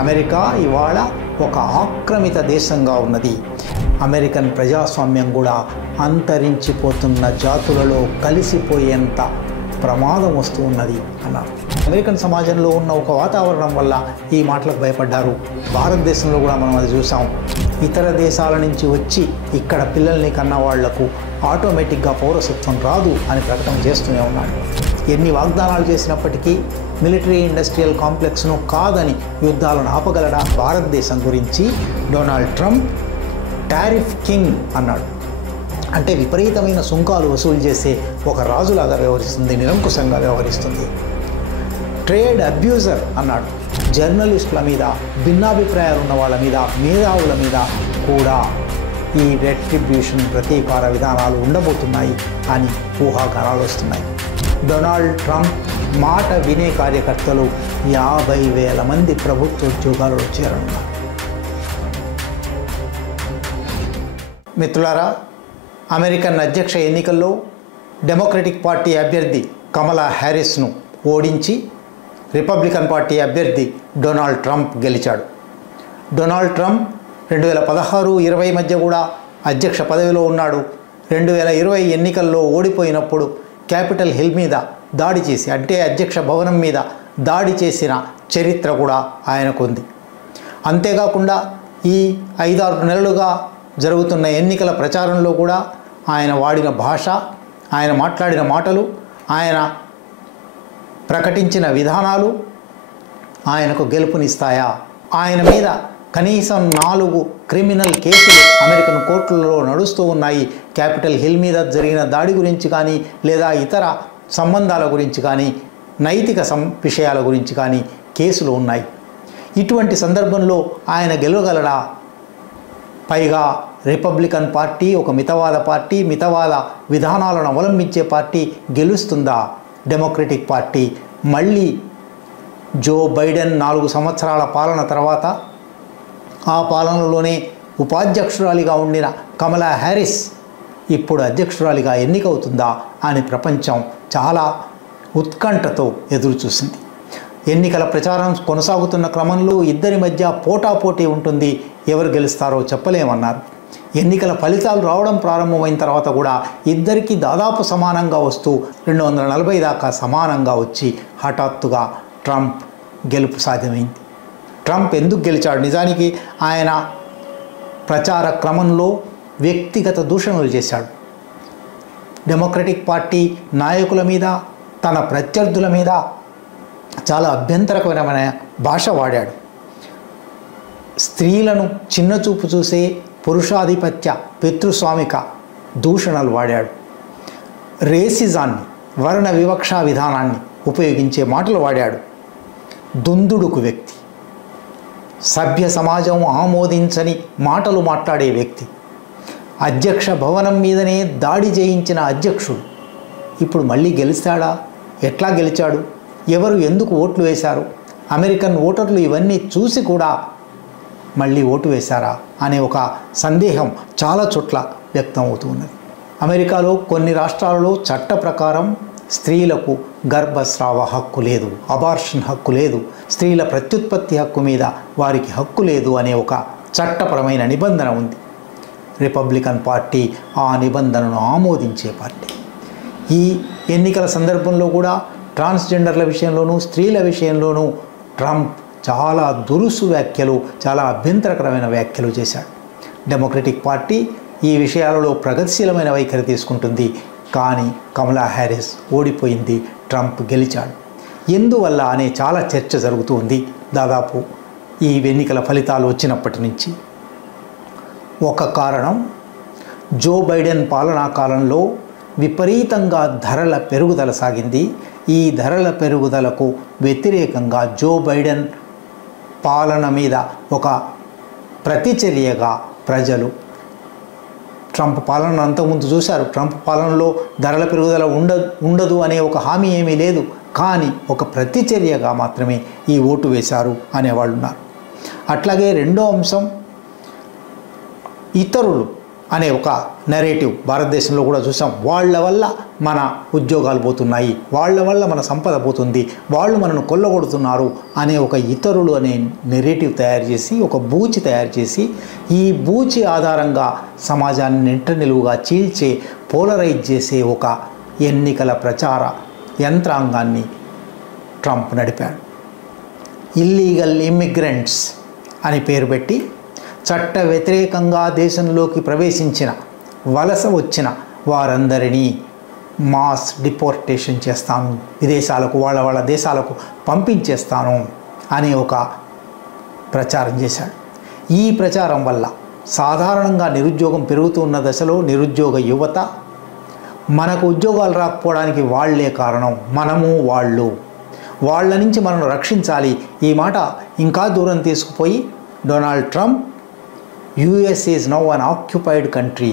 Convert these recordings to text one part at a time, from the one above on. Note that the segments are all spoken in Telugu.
అమెరికా ఇవాళ ఒక ఆక్రమిత దేశంగా ఉన్నది. అమెరికన్ ప్రజాస్వామ్యం కూడా అంతరించిపోతున్న జాతులలో కలిసిపోయేంత ప్రమాదం వస్తూ ఉన్నది అన్నారు. అమెరికన్ సమాజంలో ఉన్న ఒక వాతావరణం వల్ల ఈ మాటలకు భయపడ్డారు. భారతదేశంలో కూడా మనం అది చూసాం. ఇతర దేశాల నుంచి వచ్చి ఇక్కడ పిల్లల్ని కన్న వాళ్లకు ఆటోమేటిక్గా పౌరసత్వం రాదు అని ప్రకటన చేస్తూనే ఉన్నాడు. ఎన్ని వాగ్దానాలు చేసినప్పటికీ మిలిటరీ ఇండస్ట్రియల్ కాంప్లెక్స్ను కాదని యుద్ధాలను ఆపగలడా? భారతదేశం గురించి డొనాల్డ్ ట్రంప్ టారిఫ్ కింగ్ అన్నాడు. అంటే విపరీతమైన సుంకాలు వసూలు చేసే ఒక రాజులాగా వ్యవహరిస్తుంది, నిరంకుశంగా వ్యవహరిస్తుంది. ట్రేడ్ అబ్యూజర్ అన్నాడు. జర్నలిస్టుల మీద, భిన్నాభిప్రాయాలు ఉన్న వాళ్ళ మీద, మేధావుల మీద కూడా ఈ రెట్రిబ్యూషన్ ప్రతీకార విధానాలు ఉండబోతున్నాయి అని ఊహాగానాలు వస్తున్నాయి. డొనాల్డ్ ట్రంప్ మాట వినే కార్యకర్తలు 50,000 మంది ప్రభుత్వ ఉద్యోగాలలో చేరనున్నారు. మిత్రులారా, అమెరికన్ అధ్యక్ష ఎన్నికల్లో డెమోక్రటిక్ పార్టీ అభ్యర్థి కమలా హ్యారిస్ను ఓడించి రిపబ్లికన్ పార్టీ అభ్యర్థి డొనాల్డ్ ట్రంప్ గెలిచాడు. డొనాల్డ్ ట్రంప్ 2016-20 మధ్య కూడా అధ్యక్ష పదవిలో ఉన్నాడు. 2020 ఎన్నికల్లో ఓడిపోయినప్పుడు క్యాపిటల్ హిల్ మీద దాడి చేసి, అంటే అధ్యక్ష భవనం మీద దాడి చేసిన చరిత్ర కూడా ఆయనకు ఉంది. అంతేకాకుండా ఈ 5-6 నెలలుగా జరుగుతున్న ఎన్నికల ప్రచారంలో కూడా ఆయన వాడిన భాష, ఆయన మాట్లాడిన మాటలు, ఆయన ప్రకటించిన విధానాలు ఆయనకు గెలుపునిస్తాయా? ఆయన మీద కనీసం 4 క్రిమినల్ కేసులు అమెరికన్ కోర్టులలో నడుస్తూ ఉన్నాయి. క్యాపిటల్ హిల్ మీద జరిగిన దాడి గురించి కానీ, లేదా ఇతర సంబంధాల గురించి కానీ, నైతిక విషయాల గురించి కానీ కేసులు ఉన్నాయి. ఇటువంటి సందర్భంలో ఆయన గెలవగలడా? పైగా రిపబ్లికన్ పార్టీ ఒక మితవాద పార్టీ, మితవాద విధానాలను అవలంబించే పార్టీ గెలుస్తుందా? డెమోక్రటిక్ పార్టీ మళ్ళీ జో బైడెన్ 4 సంవత్సరాల పాలన తర్వాత ఆ పాలనలోనే ఉపాధ్యక్షురాలిగా ఉండిన కమలా హ్యారిస్ ఇప్పుడు అధ్యక్షురాలిగా ఎన్నికవుతుందా అని ప్రపంచం చాలా ఉత్కంఠతో ఎదురుచూసింది. ఎన్నికల ప్రచారం కొనసాగుతున్న క్రమంలో ఇద్దరి మధ్య పోటాపోటీ ఉంటుంది. ఎవరు గెలుస్తారో చెప్పలేమన్నారు. ఎన్నికల ఫలితాలు రావడం ప్రారంభమైన తర్వాత కూడా ఇద్దరికీ దాదాపు సమానంగా వస్తూ 240 దాకా సమానంగా వచ్చి హఠాత్తుగా ట్రంప్ గెలుపు సాధ్యమైంది. ట్రంప్ ఎందుకు గెలిచాడు? నిజానికి ఆయన ప్రచార క్రమంలో వ్యక్తిగత దూషణలు చేశాడు. డెమోక్రటిక్ పార్టీ నాయకుల మీద, తన ప్రత్యర్థుల మీద చాలా అభ్యంతరకరమైన భాష వాడాడు. స్త్రీలను చిన్నచూపు చూసే పురుషాధిపత్య పితృస్వామిక దూషణలు వాడాడు. రేసిజాన్ని, వర్ణ వివక్షా విధానాన్ని ఉపయోగించే మాటలు వాడాడు. దుందుడుకు వ్యక్తి, సభ్య సమాజం ఆమోదించని మాటలు మాట్లాడే వ్యక్తి, అధ్యక్ష భవనం మీదనే దాడి చేయించిన అధ్యక్షుడు ఇప్పుడు మళ్ళీ గెలుస్తాడా? ఎట్లా గెలిచాడు? ఎవరు ఎందుకు ఓట్లు వేశారు? అమెరికన్ ఓటర్లు ఇవన్నీ చూసి కూడా మళ్ళీ ఓటు వేశారా అనే ఒక సందేహం చాలా చోట్ల వ్యక్తం అవుతున్నది. అమెరికాలో కొన్ని రాష్ట్రాలలో చట్ట ప్రకారం స్త్రీలకు గర్భస్రావ హక్కు లేదు, అబార్షన్ హక్కు లేదు, స్త్రీల ప్రత్యుత్పత్తి హక్కు మీద వారికి హక్కు లేదు అనే ఒక చట్టపరమైన నిబంధన ఉంది. రిపబ్లికన్ పార్టీ ఆ నిబంధనను ఆమోదించే పార్టీ. ఈ ఎన్నికల సందర్భంలో కూడా ట్రాన్స్జెండర్ల విషయంలోనూ, స్త్రీల విషయంలోనూ ట్రంప్ చాలా దురుసు వ్యాఖ్యలు, చాలా అభ్యంతరకరమైన వ్యాఖ్యలు చేశాడు. డెమోక్రటిక్ పార్టీ ఈ విషయాలలో ప్రగతిశీలమైన వైఖరి తీసుకుంటుంది. కానీ కమలా హ్యారిస్ ఓడిపోయింది, ట్రంప్ గెలిచాడు. ఎందువల్ల అనే చాలా చర్చ జరుగుతూ ఉంది దాదాపు ఈ ఎన్నికల ఫలితాలు వచ్చినప్పటి నుంచి. ఒక కారణం, జో బైడెన్ పాలనా కాలంలో విపరీతంగా ధరల పెరుగుదల సాగింది. ఈ ధరల పెరుగుదలకు వ్యతిరేకంగా జో బైడెన్ పాలన మీద ఒక ప్రతిచర్యగా ప్రజలు ట్రంప్ పాలన అంతకుముందు చూశారు. ట్రంప్ పాలనలో ధరల పెరుగుదల ఉండదు అనే ఒక హామీ ఏమీ లేదు. కానీ ఒక ప్రతిచర్యగా మాత్రమే ఈ ఓటు వేశారు అనేవాళ్ళు ఉన్నారు. అట్లాగే రెండో అంశం, ఇతరులు అనే ఒక నెరేటివ్ భారతదేశంలో కూడా చూసాం. వాళ్ళ వల్ల మన ఉద్యోగాలు పోతున్నాయి, వాళ్ళ వల్ల మన సంపద పోతుంది, వాళ్ళు మనను కొల్లగొడుతున్నారు అనే ఒక ఇతరులు అనే నెరేటివ్ తయారు చేసి, ఒక బూచి తయారు చేసి, ఈ బూచి ఆధారంగా సమాజాన్ని నిట్ట నిలువుగా చీల్చే, పోలరైజ్ చేసే ఒక ఎన్నికల ప్రచార యంత్రాంగాన్ని ట్రంప్ నడిపాడు. ఇల్లీగల్ ఇమ్మిగ్రెంట్స్ అని పేరు పెట్టి చట్ట వ్యతిరేకంగా దేశంలోకి ప్రవేశించిన, వలస వచ్చిన వారందరినీ మాస్ డిపోర్టేషన్ చేస్తాను, విదేశాలకు వాళ్ళ దేశాలకు పంపించేస్తాను అనే ఒక ప్రచారం చేశాడు. ఈ ప్రచారం వల్ల సాధారణంగా నిరుద్యోగం పెరుగుతున్న దశలో నిరుద్యోగ యువత, మనకు ఉద్యోగాలు రాకపోవడానికి వాళ్లే కారణం, మనము వాళ్ళు, వాళ్ళ నుంచి మనను రక్షించాలి. ఈ మాట ఇంకా దూరం తీసుకుపోయి Donald Trump US is now an occupied country,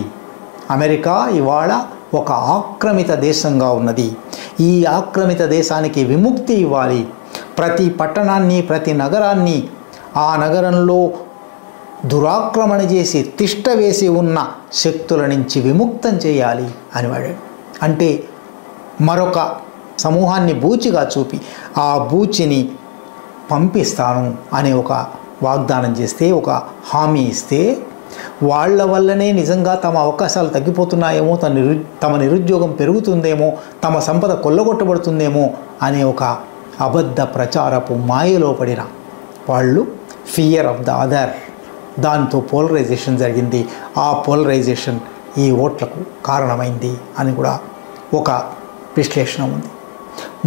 America ఇవాళ ఒక ఆక్రమిత దేశంగా ఉన్నది, ఈ ఆక్రమిత దేశానికి విముక్తి ఇవ్వాలి, ప్రతి పట్టణాన్ని ప్రతి నగరాన్ని ఆ నగరంలో దురాక్రమణ చేసి తిష్ట వేసి ఉన్న శక్తుల నుంచి విముక్తం చేయాలి అని వాడాడు. అంటే మరొక సమూహాన్ని బూచిగా చూపి ఆ బూచిని పంపిస్తాను అనే ఒక వాగ్దానం చేస్తే, ఒక హామీ ఇస్తే, వాళ్ళ వల్లనే నిజంగా తమ అవకాశాలు తగ్గిపోతున్నాయేమో, తమ నిరుద్యోగం పెరుగుతుందేమో, తమ సంపద కొల్లగొట్టబడుతుందేమో అనే ఒక అబద్ధ ప్రచారపు మాయలో పడిన వాళ్ళు ఫియర్ ఆఫ్ ద అదర్, దాంతో పోలరైజేషన్ జరిగింది. ఆ పోలరైజేషన్ ఈ ఓట్లకు కారణమైంది అని కూడా ఒక విశ్లేషణ ఉంది.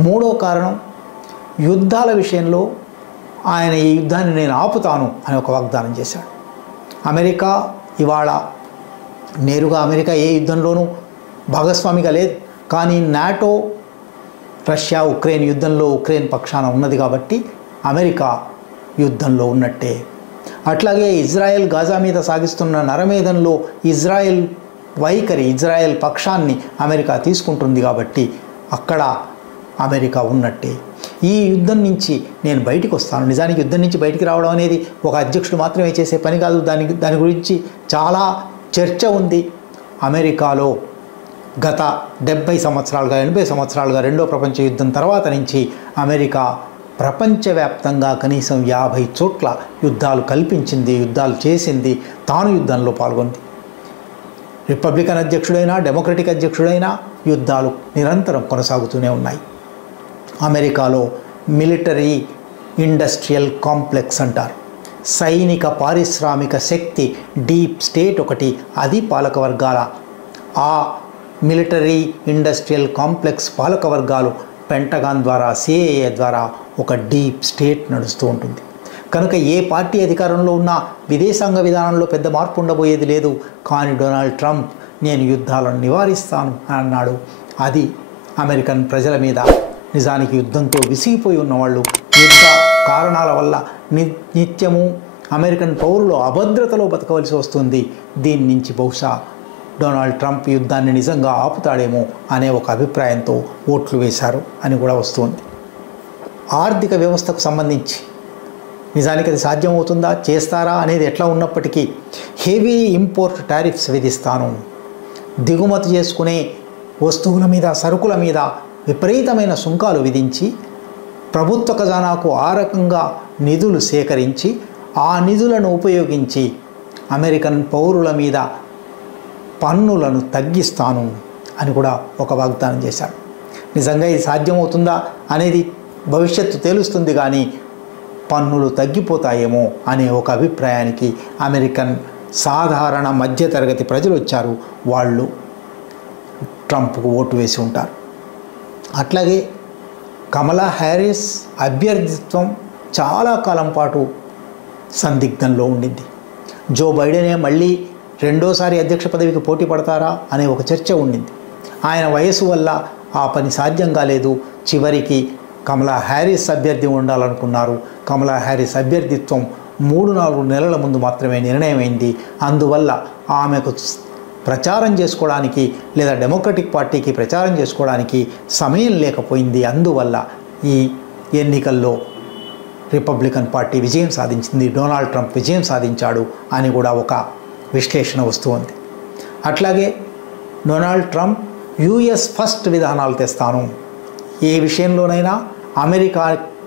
మూడో కారణం, యుద్ధాల విషయంలో ఆయన ఈ యుద్ధాన్ని నేను ఆపుతాను అని ఒక వాగ్దానం చేశాడు. అమెరికా ఇవాళ నేరుగా అమెరికా ఏ యుద్ధంలోనూ భాగస్వామిగా లేదు, కానీ నాటో రష్యా ఉక్రెయిన్ యుద్ధంలో ఉక్రెయిన్ పక్షాన ఉన్నది కాబట్టి అమెరికా యుద్ధంలో ఉన్నట్టే. అట్లాగే ఇజ్రాయెల్ గాజా మీద సాగిస్తున్న నరమేధంలో ఇజ్రాయెల్ వైఖరి, ఇజ్రాయెల్ పక్షాన్ని అమెరికా తీసుకుంటుంది కాబట్టి అక్కడ అమెరికా ఉన్నట్టే. ఈ యుద్ధం నుంచి నేను బయటికి వస్తాను. నిజానికి యుద్ధం నుంచి బయటికి రావడం అనేది ఒక అధ్యక్షుడు మాత్రమే చేసే పని కాదు. దాని గురించి చాలా చర్చ ఉంది. అమెరికాలో గత 70 సంవత్సరాలుగా 80 సంవత్సరాలుగా రెండో ప్రపంచ యుద్ధం తర్వాత నుంచి అమెరికా ప్రపంచవ్యాప్తంగా కనీసం 50 చోట్ల యుద్ధాలు కల్పించింది, యుద్ధాలు చేసింది, తాను యుద్ధంలో పాల్గొంది. రిపబ్లికన్ అధ్యక్షుడైనా డెమోక్రటిక్ అధ్యక్షుడైనా యుద్ధాలు నిరంతరం కొనసాగుతూనే ఉన్నాయి. అమెరికాలో మిలిటరీ ఇండస్ట్రియల్ కాంప్లెక్స్ అంటారు, సైనిక పారిశ్రామిక శక్తి డీప్ స్టేట్ ఒకటి, అది పాలకవర్గాల, ఆ మిలిటరీ ఇండస్ట్రియల్ కాంప్లెక్స్ పాలకవర్గాలు పెంటగాన్ ద్వారా సిఐఏ ద్వారా ఒక డీప్ స్టేట్ నడుస్తూ ఉంటుంది. కనుక ఏ పార్టీ అధికారంలో ఉన్నా విదేశాంగ విధానంలో పెద్ద మార్పు ఉండబోయేది లేదు. కానీ డొనాల్డ్ ట్రంప్ నేను యుద్ధాలను నివారిస్తాను అని అన్నాడు. అది అమెరికన్ ప్రజల మీద, నిజానికి యుద్ధంతో విసిగిపోయి ఉన్నవాళ్ళు, యుద్ధ కారణాల వల్ల నిత్యము అమెరికన్ పౌరులు అభద్రతలో బతకవలసి వస్తుంది. దీని నుంచి బహుశా డొనాల్డ్ ట్రంప్ యుద్ధాన్ని నిజంగా ఆపుతాడేమో అనే ఒక అభిప్రాయంతో ఓట్లు వేశారు అని కూడా వస్తుంది. ఆర్థిక వ్యవస్థకు సంబంధించి నిజానికి అది సాధ్యమవుతుందా, చేస్తారా అనేది ఎట్లా ఉన్నప్పటికీ హెవీ ఇంపోర్ట్ టారిఫ్స్ విధిస్తాను, దిగుమతి చేసుకునే వస్తువుల మీద, సరుకుల మీద విపరీతమైన సుంకాలు విధించి ప్రభుత్వ ఖజానాకు ఆ రకంగా నిధులు సేకరించి ఆ నిధులను ఉపయోగించి అమెరికన్ పౌరుల మీద పన్నులను తగ్గిస్తాను అని కూడా ఒక వాగ్దానం చేశాడు. నిజంగా ఇది సాధ్యమవుతుందా అనేది భవిష్యత్తు తెలుస్తుంది. కానీ పన్నులు తగ్గిపోతాయేమో అనే ఒక అభిప్రాయానికి అమెరికన్ సాధారణ మధ్యతరగతి ప్రజలు వచ్చారు. వాళ్ళు ట్రంప్కు ఓటు వేసి ఉంటారు. అట్లాగే కమలా హ్యారిస్ అభ్యర్థిత్వం చాలా కాలం పాటు సందిగ్ధంలో ఉండింది. జో బైడెనే మళ్ళీ రెండోసారి అధ్యక్ష పదవికి పోటీ పడతారా అనే ఒక చర్చ ఉండింది. ఆయన వయసు వల్ల ఆ పని సాధ్యం కాలేదు. చివరికి కమలా హ్యారిస్ అభ్యర్థి ఉండాలనుకున్నారు. కమలా హ్యారిస్ అభ్యర్థిత్వం 3-4 నెలల ముందు మాత్రమే నిర్ణయమైంది. అందువల్ల ఆమెకు ప్రచారం చేసుకోవడానికి లేదా డెమోక్రటిక్ పార్టీకి ప్రచారం చేసుకోవడానికి సమయం లేకపోయింది. అందువల్ల ఈ ఎన్నికల్లో రిపబ్లికన్ పార్టీ విజయం సాధించింది, డొనాల్డ్ ట్రంప్ విజయం సాధించాడు అని కూడా ఒక విశ్లేషణ వస్తుంది. అట్లాగే డొనాల్డ్ ట్రంప్ యుఎస్ ఫస్ట్ విధానాలు తెస్తాను, ఏ విషయంలోనైనా అమెరికా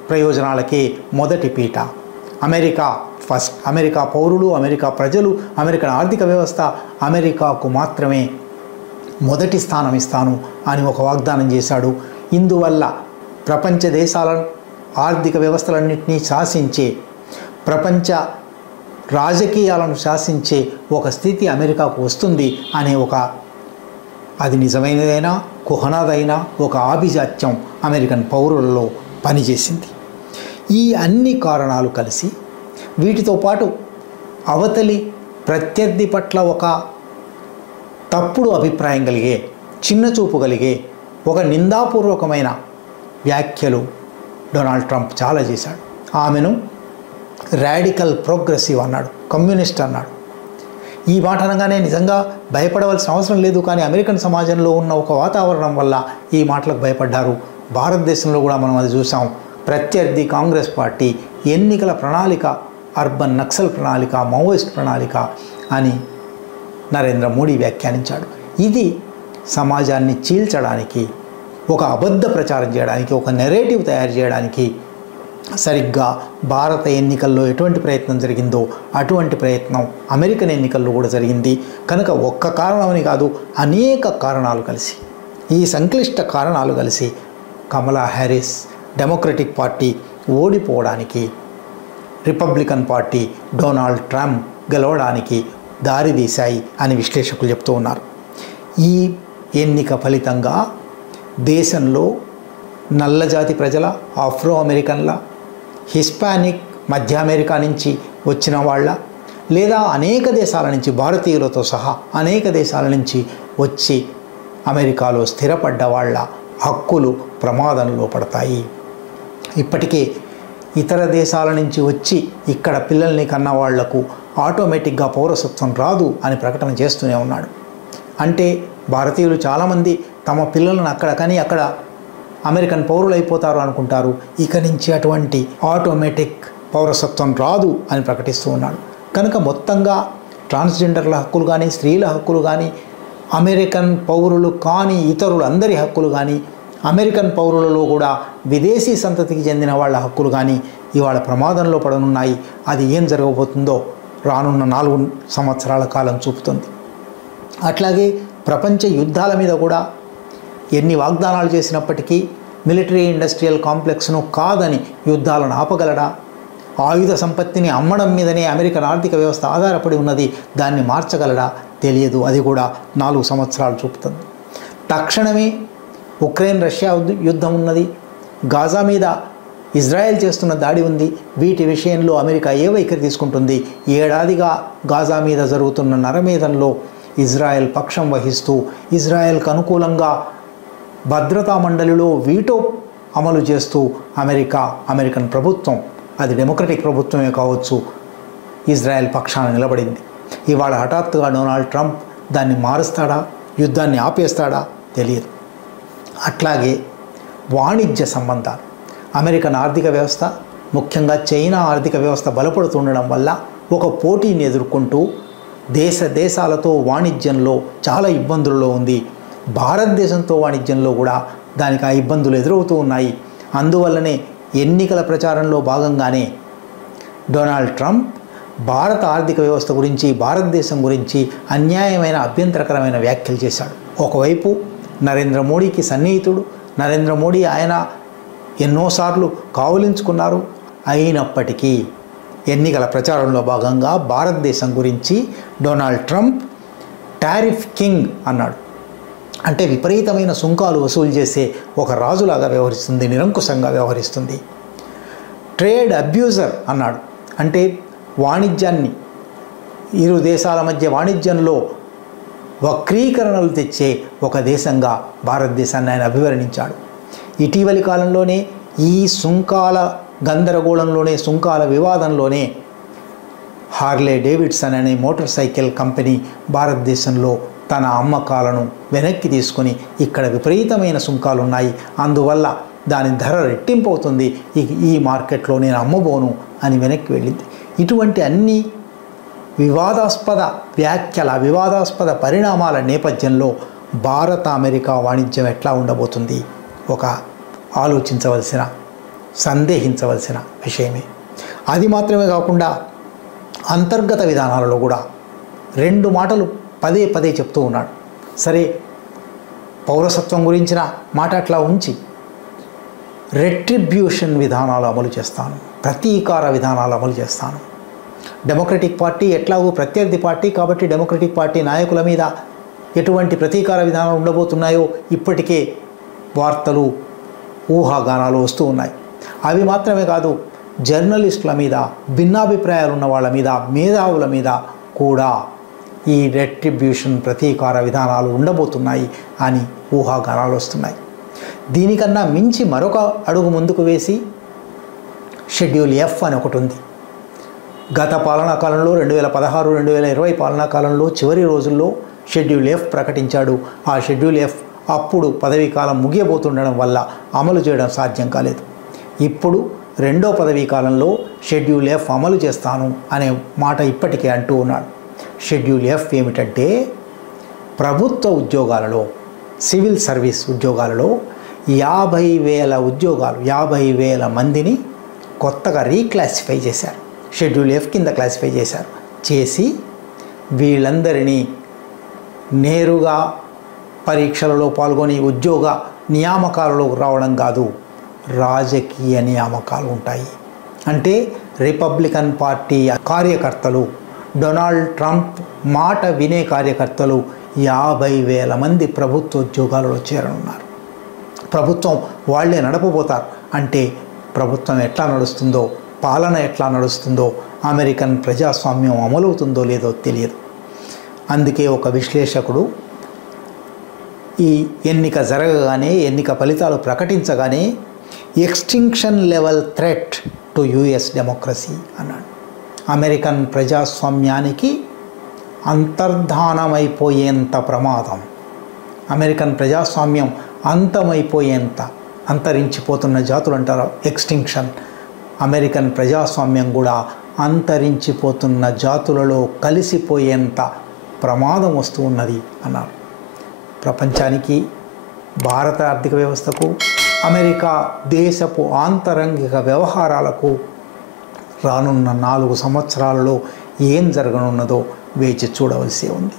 ప్రయోజనాలకే మొదటి పీట, అమెరికా ఫస్ట్, అమెరికా పౌరులు, అమెరికా ప్రజలు, అమెరికన్ ఆర్థిక వ్యవస్థ, అమెరికాకు మాత్రమే మొదటి స్థానం ఇస్తాను అని ఒక వాగ్దానం చేశాడు. ఇందువల్ల ప్రపంచ దేశాల ఆర్థిక వ్యవస్థలన్నింటినీ శాసించే, ప్రపంచ రాజకీయాలను శాసించే ఒక స్థితి అమెరికాకు వస్తుంది అనే అది నిజమైనదైనా కుహనాదైనా ఒక ఆభిజాత్యం అమెరికన్ పౌరులలో పనిచేసింది. ఈ అన్ని కారణాలు కలిసి వీటితో పాటు అవతలి ప్రత్యర్థి పట్ల ఒక తప్పుడు అభిప్రాయం కలిగే, చిన్నచూపు కలిగే, ఒక నిందాపూర్వకమైన వ్యాఖ్యలు డొనాల్డ్ ట్రంప్ చాలా చేశాడు. ఆమెను రాడికల్ ప్రోగ్రెసివ్ అన్నాడు, కమ్యూనిస్ట్ అన్నాడు. ఈ మాట అనగానే నిజంగా భయపడవలసిన అవసరం లేదు, కానీ అమెరికన్ సమాజంలో ఉన్న ఒక వాతావరణం వల్ల ఈ మాటలకు భయపడ్డారు. భారతదేశంలో కూడా మనం అది చూసాం. ప్రత్యర్థి కాంగ్రెస్ పార్టీ ఎన్నికల ప్రణాళిక అర్బన్ నక్సల్ ప్రణాళిక, మావోయిస్ట్ ప్రణాళిక అని నరేంద్ర మోడీ వ్యాఖ్యానించాడు. ఇది సమాజాన్ని చీల్చడానికి, ఒక అబద్ధ ప్రచారం చేయడానికి, ఒక నెరేటివ్ తయారు చేయడానికి సరిగ్గా భారత ఎన్నికల్లో ఎటువంటి ప్రయత్నం జరిగిందో అటువంటి ప్రయత్నం అమెరికన్ ఎన్నికల్లో కూడా జరిగింది. కనుక ఒక్క కారణమని కాదు, అనేక కారణాలు కలిసి, ఈ సంక్లిష్ట కారణాలు కలిసి కమలా హ్యారిస్ డెమోక్రటిక్ పార్టీ ఓడిపోవడానికి, రిపబ్లికన్ పార్టీ డొనాల్డ్ ట్రంప్ గెలవడానికి దారితీశాయి అని విశ్లేషకులు చెప్తూ ఉన్నారు. ఈ ఎన్నిక ఫలితంగా దేశంలో నల్లజాతి ప్రజల, ఆఫ్రో అమెరికన్ల, హిస్పానిక్, మధ్య అమెరికా నుంచి వచ్చిన వాళ్ళ, లేదా అనేక దేశాల నుంచి, భారతీయులతో సహా అనేక దేశాల నుంచి వచ్చి అమెరికాలో స్థిరపడ్డ వాళ్ళ హక్కులు ప్రమాదంలో పడతాయి. ఇప్పటికే ఇతర దేశాల నుంచి వచ్చి ఇక్కడ పిల్లల్ని కన్న వాళ్లకు ఆటోమేటిక్గా పౌరసత్వం రాదు అని ప్రకటన చేస్తూనే ఉన్నాడు. అంటే భారతీయులు చాలామంది తమ పిల్లలను అక్కడ కానీ అక్కడ అమెరికన్ పౌరులు అయిపోతారు అనుకుంటారు. ఇక నుంచి అటువంటి ఆటోమేటిక్ పౌరసత్వం రాదు అని ప్రకటిస్తూ ఉన్నాడు. కనుక మొత్తంగా ట్రాన్స్జెండర్ల హక్కులు కానీ, స్త్రీల హక్కులు కానీ, అమెరికన్ పౌరులు కానీ ఇతరులు అందరి హక్కులు కానీ, అమెరికన్ పౌరులలో కూడా విదేశీ సంతతికి చెందిన వాళ్ళ హక్కులు కానీ ఇవాళ ప్రమాదంలో పడనున్నాయి. అది ఏం జరగబోతుందో రానున్న 4 సంవత్సరాల కాలం చూపుతుంది. అట్లాగే ప్రపంచ యుద్ధాల మీద కూడా ఎన్ని వాగ్దానాలు చేసినప్పటికీ మిలిటరీ ఇండస్ట్రియల్ కాంప్లెక్స్ను కాదని యుద్ధాలను ఆపగలడా? ఆయుధ సంపత్తిని అమ్మడం మీదనే అమెరికన్ ఆర్థిక వ్యవస్థ ఆధారపడి ఉన్నది, దాన్ని మార్చగలడా? తెలియదు. అది కూడా 4 సంవత్సరాలు చూపుతుంది. తక్షణమే ఉక్రెయిన్ రష్యా యుద్ధం ఉన్నది, గాజా మీద ఇజ్రాయెల్ చేస్తున్న దాడి ఉంది. వీటి విషయంలో అమెరికా ఏ వైఖరి తీసుకుంటుంది? ఏడాదిగా గాజా మీద జరుగుతున్న నరమేధంలో ఇజ్రాయెల్ పక్షం వహిస్తూ ఇజ్రాయెల్కు అనుకూలంగా భద్రతా మండలిలో వీటో అమలు చేస్తూ అమెరికన్ ప్రభుత్వం, అది డెమోక్రటిక్ ప్రభుత్వమే కావచ్చు, ఇజ్రాయెల్ పక్షాన నిలబడింది. ఇవాళ హఠాత్తుగా డొనాల్డ్ ట్రంప్ దాన్ని మారుస్తాడా, యుద్ధాన్ని ఆపేస్తాడా తెలియదు. అట్లాగే వాణిజ్య సంబంధాలు, అమెరికన్ ఆర్థిక వ్యవస్థ, ముఖ్యంగా చైనా ఆర్థిక వ్యవస్థ బలపడుతుండడం వల్ల ఒక పోటీని ఎదుర్కొంటూ దేశాలతో వాణిజ్యంలో చాలా ఇబ్బందుల్లో ఉంది. భారతదేశంతో వాణిజ్యంలో కూడా దానికి ఆ ఇబ్బందులు ఎదురవుతూ ఉన్నాయి. అందువల్లనే ఎన్నికల ప్రచారంలో భాగంగానే డొనాల్డ్ ట్రంప్ భారత ఆర్థిక వ్యవస్థ గురించి, భారతదేశం గురించి అన్యాయమైన, అభ్యంతరకరమైన వ్యాఖ్యలు చేశాడు. ఒకవైపు నరేంద్ర మోడీకి సన్నిహితుడు, నరేంద్ర మోడీ ఆయన ఎన్నోసార్లు కావులించుకున్నారు. అయినప్పటికీ ఎన్నికల ప్రచారంలో భాగంగా భారతదేశం గురించి డొనాల్డ్ ట్రంప్ టారిఫ్ కింగ్ అన్నాడు. అంటే విపరీతమైన సుంకాలు వసూలు చేసే ఒక రాజులాగా వ్యవహరిస్తుంది, నిరంకుశంగా వ్యవహరిస్తుంది. ట్రేడ్ అబ్యూజర్ అన్నాడు. అంటే వాణిజ్యాన్ని, ఇరు దేశాల మధ్య వాణిజ్యంలో వక్రీకరణలు తెచ్చే ఒక దేశంగా భారతదేశాన్ని ఆయన అభివర్ణించాడు. ఇటీవలి కాలంలోనే ఈ సుంకాల గందరగోళంలోనే, సుంకాల వివాదంలోనే హార్లే డేవిడ్సన్ అనే మోటార్ సైకిల్ కంపెనీ భారతదేశంలో తన అమ్మకాలను వెనక్కి తీసుకొని ఇక్కడ విపరీతమైన సుంకాలు ఉన్నాయి, అందువల్ల దాని ధర రెట్టింపు అవుతుంది, ఈ మార్కెట్లో నేను అమ్మబోను అని వెనక్కి వెళ్ళింది. ఇటువంటి అన్ని వివాదాస్పద వ్యాఖ్యల వివాదాస్పద పరిణామాల నేపథ్యంలో భారత అమెరికా వాణిజ్యం ఎట్లా ఉండబోతుంది ఒక ఆలోచించవలసిన సందేహించవలసిన విషయమే. అది మాత్రమే కాకుండా అంతర్గత విధానాలలో కూడా 2 మాటలు పదే పదే చెప్తూ ఉన్నాడు. సరే, పౌరసత్వం గురించిన మాట అట్లా ఉంచి రెట్రిబ్యూషన్ విధానాలు అమలు చేస్తాను, ప్రతీకార విధానాలు అమలు చేస్తాను. డెమోక్రటిక్ పార్టీ ఎట్లాగో ప్రత్యర్థి పార్టీ కాబట్టి డెమోక్రటిక్ పార్టీ నాయకుల మీద ఎటువంటి ప్రతీకార విధానాలు ఉండబోతున్నాయో ఇప్పటికే వార్తలు ఊహాగానాలు వస్తూ ఉన్నాయి. అవి మాత్రమే కాదు, జర్నలిస్టుల మీద, భిన్నాభిప్రాయాలు ఉన్న వాళ్ళ మీద, మేధావుల మీద కూడా ఈ రెట్రిబ్యూషన్ ప్రతీకార విధానాలు ఉండబోతున్నాయి అని ఊహాగానాలు వస్తున్నాయి. దీనికన్నా మించి మరొక అడుగు ముందుకు వేసి షెడ్యూల్ ఎఫ్ అని ఒకటి ఉంది. గత పాలనా కాలంలో 2016-2020 పాలనా కాలంలో చివరి రోజుల్లో షెడ్యూల్ ఎఫ్ ప్రకటించాడు. ఆ షెడ్యూల్ ఎఫ్ అప్పుడు పదవీ కాలం ముగియబోతుండడం వల్ల అమలు చేయడం సాధ్యం కాలేదు. ఇప్పుడు 2వ పదవీ కాలంలో షెడ్యూల్ ఎఫ్ అమలు చేస్తాను అనే మాట ఇప్పటికే అంటూ ఉన్నాడు. షెడ్యూల్ ఎఫ్ ఏమిటంటే, ప్రభుత్వ ఉద్యోగాలలో, సివిల్ సర్వీస్ ఉద్యోగాలలో 50,000 ఉద్యోగాలు, 50,000 మందిని కొత్తగా రీక్లాసిఫై చేశారు. షెడ్యూల్ ఎఫ్ కింద క్లాసిఫై చేసి వీళ్ళందరినీ నేరుగా పరీక్షలలో పాల్గొని ఉద్యోగ నియామకాలలో రావడం కాదు, రాజకీయ నియామకాలు ఉంటాయి. అంటే రిపబ్లికన్ పార్టీ కార్యకర్తలు, డొనాల్డ్ ట్రంప్ మాట వినే కార్యకర్తలు 50,000 మంది ప్రభుత్వ ఉద్యోగాలలో చేరనున్నారు. ప్రభుత్వం వాళ్లే నడపబోతారు. అంటే ప్రభుత్వం ఎట్లా నడుస్తుందో, పాలన ఎట్లా నడుస్తుందో, అమెరికన్ ప్రజాస్వామ్యం అమలవుతుందో లేదో తెలియదు. అందుకే ఒక విశ్లేషకుడు ఈ ఎన్నిక జరగగానే, ఎన్నిక ఫలితాలు ప్రకటించగానే extinction level threat to US democracy అన్నాడు. అమెరికన్ ప్రజాస్వామ్యానికి అంతర్ధానమైపోయేంత ప్రమాదం, అమెరికన్ ప్రజాస్వామ్యం అంతమైపోయేంత, అంతరించిపోతున్న జాతులు అంటారు ఎక్స్టింక్షన్, అమెరికన్ ప్రజాస్వామ్యం కూడా అంతరించిపోతున్న జాతులలో కలిసిపోయేంత ప్రమాదం వస్తూ ఉన్నది అన్నారు. ప్రపంచానికి, భారత ఆర్థిక వ్యవస్థకు, అమెరికా దేశపు ఆంతరంగిక వ్యవహారాలకు రానున్న 4 సంవత్సరాలలో ఏం జరగనున్నదో వేచి చూడవలసి ఉంది.